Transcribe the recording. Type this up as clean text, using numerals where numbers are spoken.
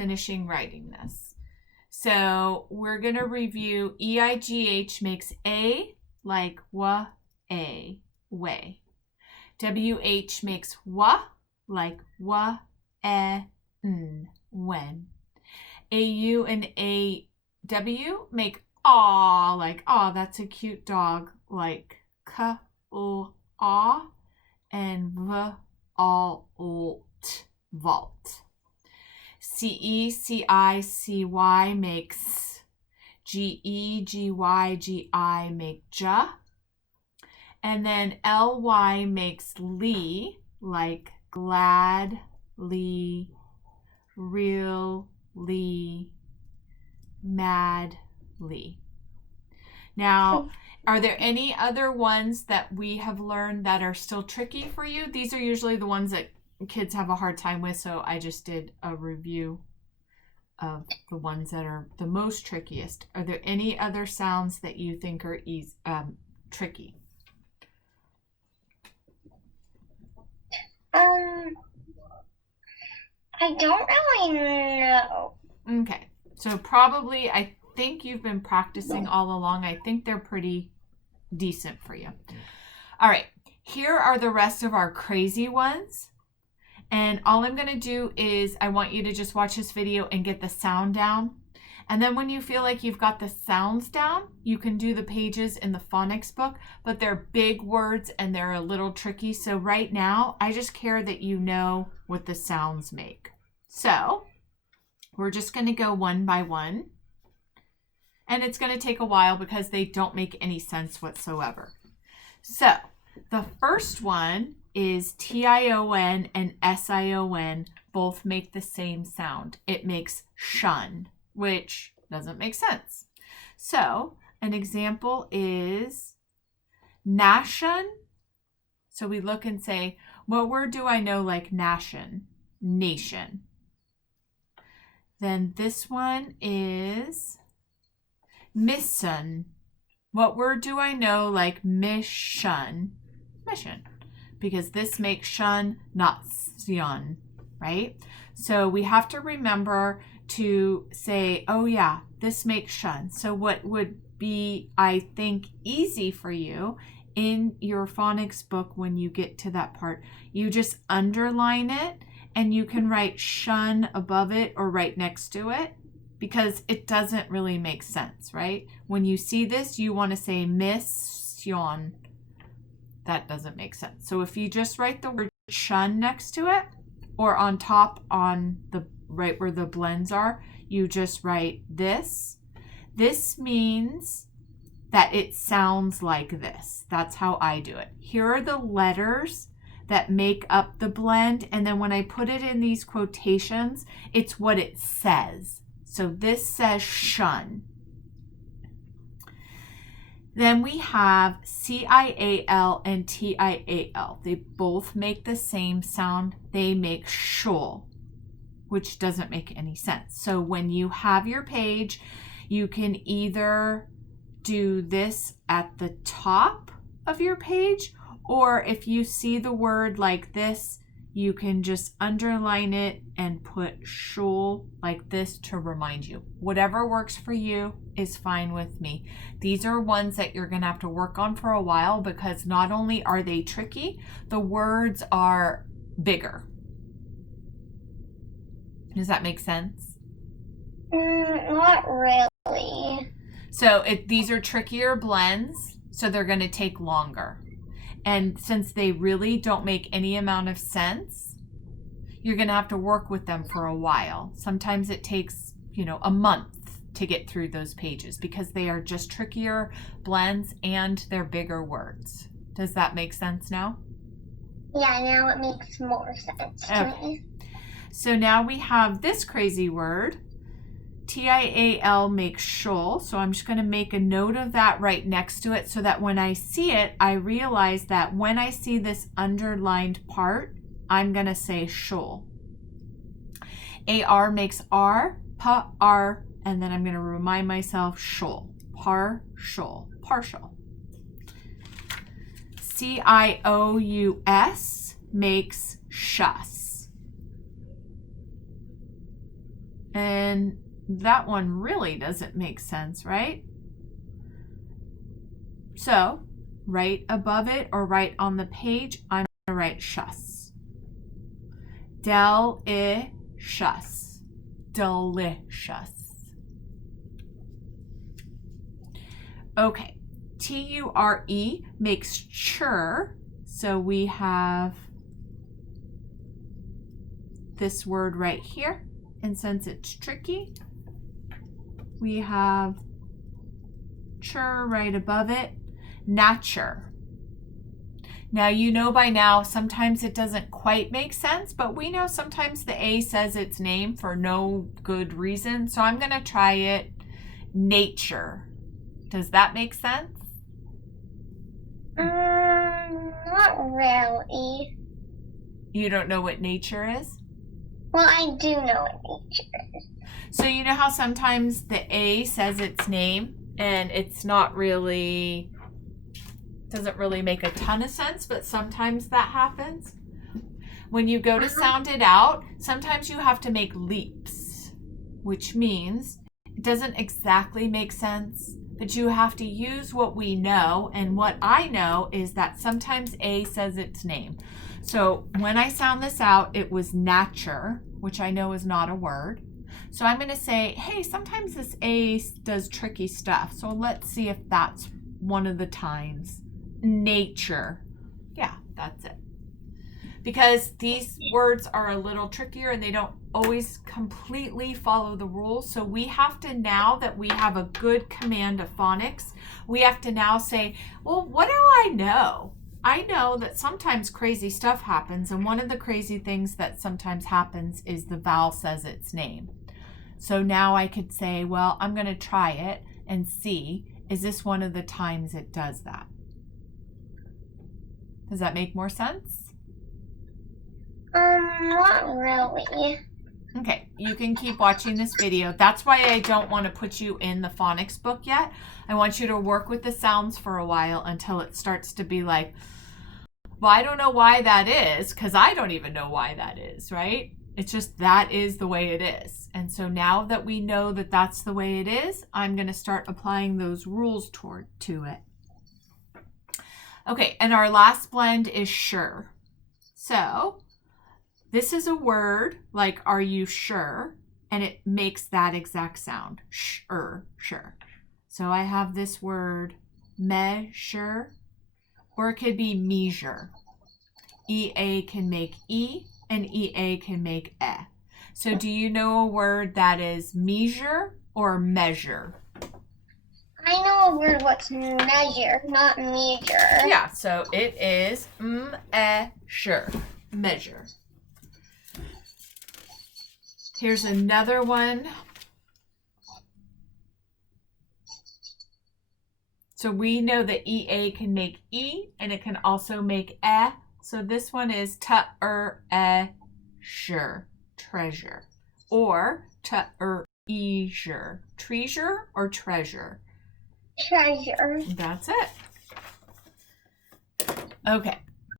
finishing writing this. So we're going to review EIGH makes A like wa, a, way. WH makes wa like wa, n, when. AU and AW make aw like aw, that's a cute dog, like k, l, aw, and v, all, t, vault. CE, CI, CY makes GE, GY, GI make ja. And then LY makes lee, like gladly, really, madly. Now, are there any other ones that we have learned that are still tricky for you? These are usually the ones that kids have a hard time with, so I just did a review of the ones that are the most trickiest. Are there any other sounds that you think are tricky? I don't really know. Okay, so probably, I think you've been practicing all along. I think they're pretty decent for you. All right, here are the rest of our crazy ones. And all I'm going to do is I want you to just watch this video and get the sound down. And then when you feel like you've got the sounds down, you can do the pages in the phonics book, but they're big words and they're a little tricky. So right now, I just care that you know what the sounds make. So we're just going to go one by one. And it's going to take a while because they don't make any sense whatsoever. So the first one is TION and SION both make the same sound. It makes shun, which doesn't make sense. So an example is nation. So we look and say, what word do I know like nation? Nation. Then this one is mission. What word do I know like mission? Mission. Because this makes shun, not sion, right? So we have to remember to say, oh yeah, this makes shun. So what would be, I think, easy for you in your phonics book when you get to that part, you just underline it and you can write shun above it or right next to it because it doesn't really make sense, right? When you see this, you want to say mission. That doesn't make sense. So if you just write the word shun next to it or on top on the right where the blends are, you just write this. This means that it sounds like this. That's how I do it. Here are the letters that make up the blend. And then when I put it in these quotations, it's what it says. So this says shun. Then we have CIAL and TIAL. They both make the same sound. They make shoal, which doesn't make any sense. So when you have your page, you can either do this at the top of your page, or if you see the word like this, you can just underline it and put shoal like this to remind you. Whatever works for you is fine with me. These are ones that you're going to have to work on for a while because not only are they tricky, the words are bigger. Does that make sense? Not really. So these are trickier blends, so they're going to take longer. And since they really don't make any amount of sense, you're going to have to work with them for a while. Sometimes it takes, a month to get through those pages because they are just trickier blends and they're bigger words. Does that make sense now? Yeah, now it makes more sense to me. So now we have this crazy word. TIAL makes shoal, so I'm just going to make a note of that right next to it so that when I see it, I realize that when I see this underlined part, I'm going to say shoal. AR makes R, pa-R, and then I'm going to remind myself shoal, partial. CIOUS makes shus. And that one really doesn't make sense, right? So right above it or right on the page, I'm going to write shus. Delicious. Delicious. Okay. T-U-R-E makes chur. So we have this word right here. And since it's tricky, we have chur right above it. Nature. Now you know by now sometimes it doesn't quite make sense, but we know sometimes the A says its name for no good reason. So I'm going to try it. Nature. Does that make sense? Not really. You don't know what nature is? Well, I do know what nature is. So you know how sometimes the A says its name and it's not really, doesn't really make a ton of sense, but sometimes that happens. When you go to sound it out, sometimes you have to make leaps, which means it doesn't exactly make sense, but you have to use what we know. And what I know is that sometimes A says its name. So when I sound this out, it was nature, which I know is not a word. So I'm going to say, hey, sometimes this A does tricky stuff. So let's see if that's one of the times. Nature. Yeah, that's it. Because these words are a little trickier and they don't always completely follow the rules. So we have to, now that we have a good command of phonics, we have to now say, well, what do I know? I know that sometimes crazy stuff happens. And one of the crazy things that sometimes happens is the vowel says its name. So now I could say, well, I'm going to try it and see, is this one of the times it does that? Does that make more sense? Not really. Okay, you can keep watching this video. That's why I don't want to put you in the phonics book yet. I want you to work with the sounds for a while until it starts to be like, well, I don't know why that is, because I don't even know why that is, right? It's just that is the way it is. And so now that we know that that's the way it is, I'm going to start applying those rules to it. Okay, and our last blend is sure. So this is a word like, are you sure? And it makes that exact sound, sure. So I have this word measure, or it could be measure. EA can make E and EA can make E. So do you know a word that is measure or measure? I know a word what's measure, not measure. Yeah, so it is measure. Measure. Here's another one. So we know that EA can make E and it can also make E. So this one is treasure, treasure, or treasure, treasure or treasure. Treasure. That's it. Okay,